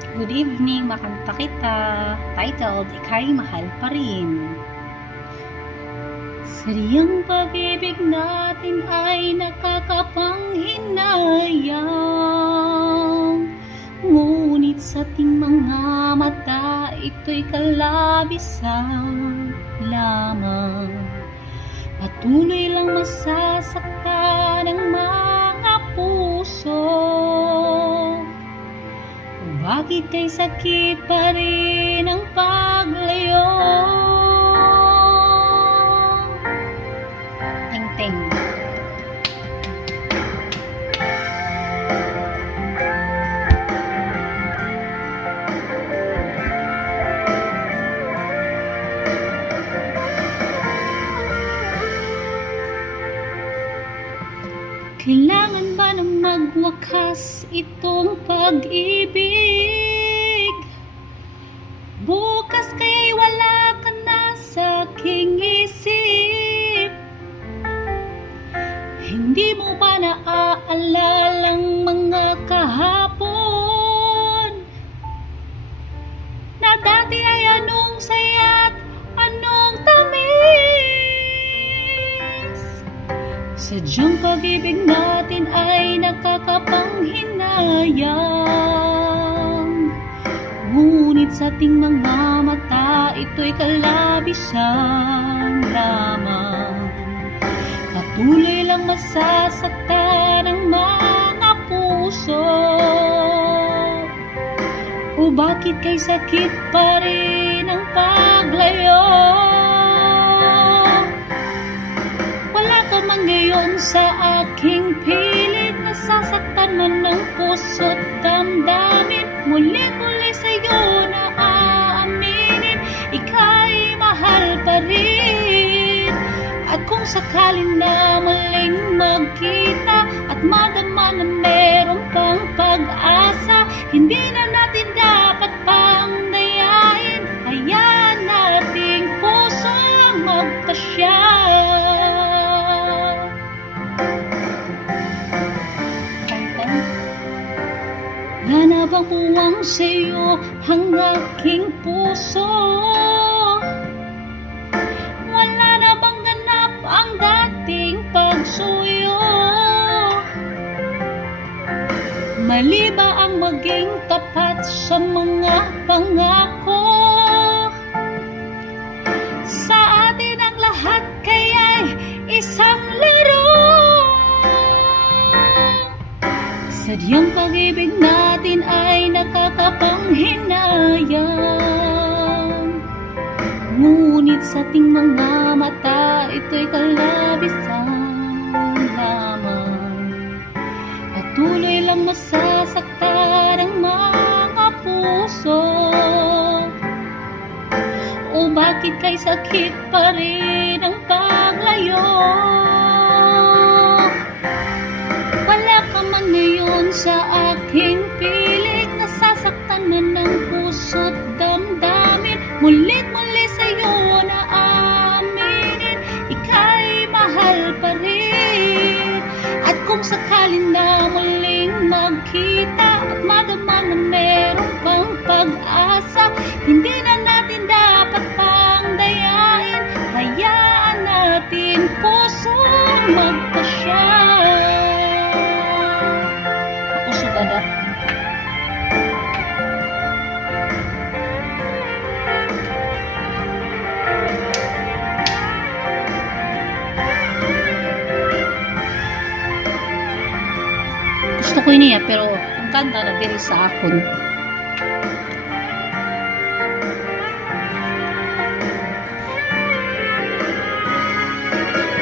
Good evening, makanta kita. Titled, Ika'y Mahal Pa Rin. Sadyang pag-ibig natin ay nakakapanghinayang, ngunit sa ating mga mata, ito'y kalabisan lamang. Patuloy lang masasaktan ang mga puso. Bakit kay sakit pa rin ang paglayo? Ting-ting. Kailangan ba nang magwakas itong pag-ibig? Bukas kaya'y wala ka na sa aking isip. Hindi mo ba naaalalang mga kahapon na dati ay anong saya't anong tamis? Sadyang pag-ibig natin ay nakakapanghinayang, ngunit sa ating mga mata, ito'y kalabisan lamang. Patuloy lang masasaktan ang mga puso. O bakit kay sakit pa rin ang paglayo? Ngayon sa aking pilit, nasasaktan man ng puso't damdamin. Muli-muli sa'yo na aaminin, ika'y mahal pa rin. At kung sakalin na muling magkita at madama na meron pang pag-asa, hindi na natin dapat pang dayain. Hayaan nating puso magpasya. Wala na bang uwang sa'yo ang aking puso? Wala na bang ganap ang dating pagsuyo? Mali ba ang maging tapat sa mga pangako? Sa atin ang lahat kaya'y isang laro. Sadyang pag-ibig natin ay nakakapanghinayang, ngunit sa ating mga mata, ito'y kalabisan lamang. Patuloy lang masasaktan ang mga puso. O bakit kay sakit pa rin ang paglayo? Ngayon sa aking piling, nasasaktan man ng puso't damdamin. Mulit-muli sa'yo na aaminin, ika'y mahal pa rin. At kung sakalin na muling magkita at madama na meron pang pag-asa, hindi na natin dapat pang dayain. Hayaan natin pusong magpasya. Gusto ko niya pero ang kanta na diri sa akon.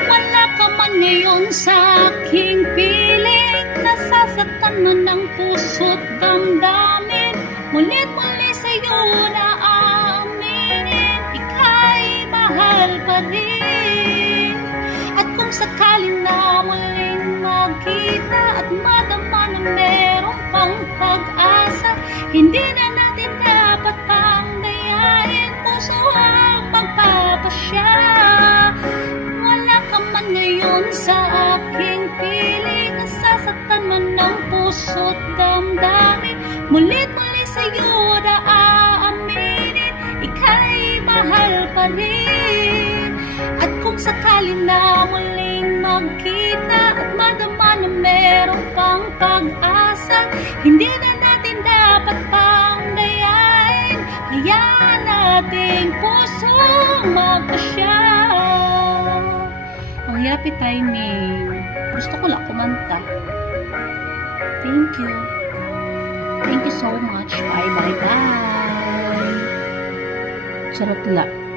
Wala ka man ngayon sa aking piling, nasasaktan man ng puso't damdamin. Mulit-muli sa'yo na aaminin, ika'y mahal pa rin. At kung sakalin na muling magkita at madama na meron pang pag-asa, hindi na natin dapat pang dayain. Puso ang magpapasya. Wala ka man ngayon sa aking piling, nasasaktan man ng puso't damdamin. Mulit-muli sa'yo na aaminin, ika'y mahal pa rin. At kung sakali na muling magkita at madama na meron pang pag-asa, hindi na natin dapat pang dayain, kaya nating pusong magpasya. Ang hirap i-timing. Gusto ko lang kumanta. Thank you. Thank you so much. Bye, bye, bye. Charot lang.